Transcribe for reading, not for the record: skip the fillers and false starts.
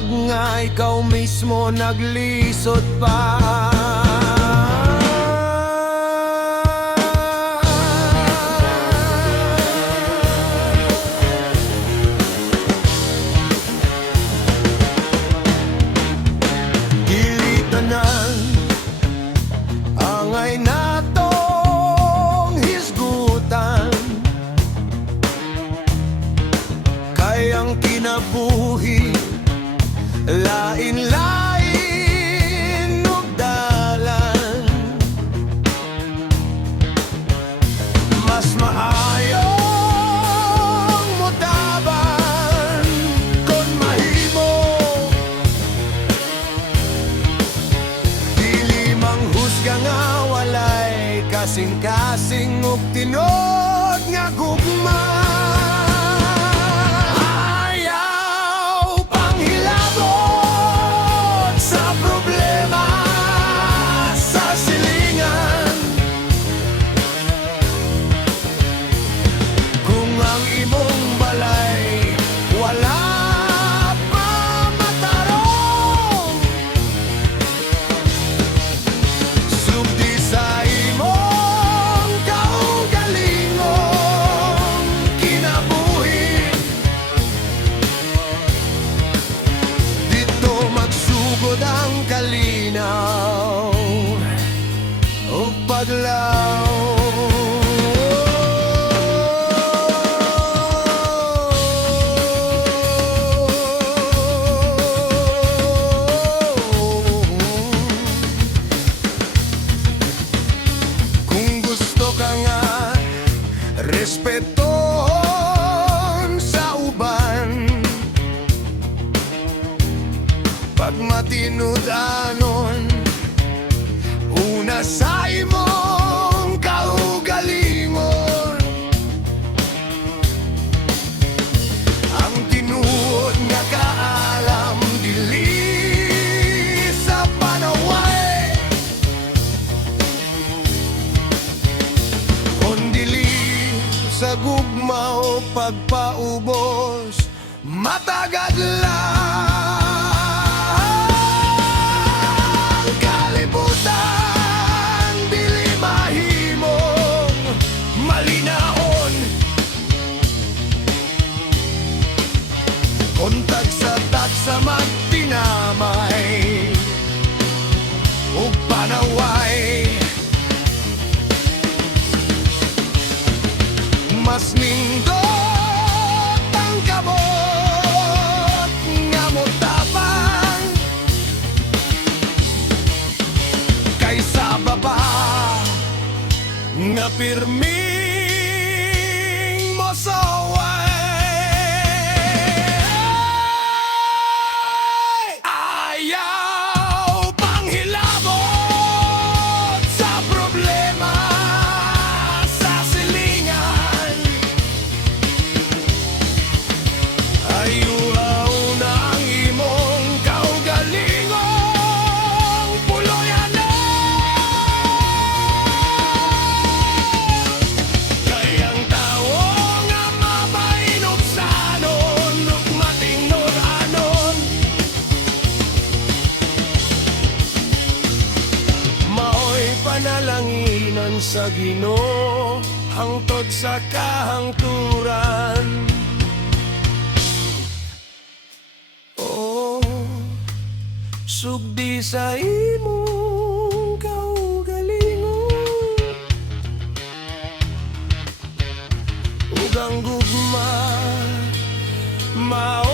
Pag nga ikaw mismo naglisod pa. Gilitanan angay natong hisgutan, kayang kinabuhi lain-lain ug dalan. Mas maayong motaban kon mahimo, dili manghusga nga walay kasing-kasing ug tinod nga gugma. Ang kalinaw o paglaw. Kung gusto ka nga respeton sa uban, pag matinud-anon una sa imong kaugalingon, ang tinuod nga kaalam dili sa panaway, kon dili sa gugma o pagpaubos matagad lang. Kontag sa tagsa magtinamay ug panaway, mas nindot ang kabot nga motapang kaysa baba nga pirming mosaway. Panalanginan sa Ginoo hangtod sa kahangturan. Oh, sugdi sa imong kaugalingon ug ang gugma mao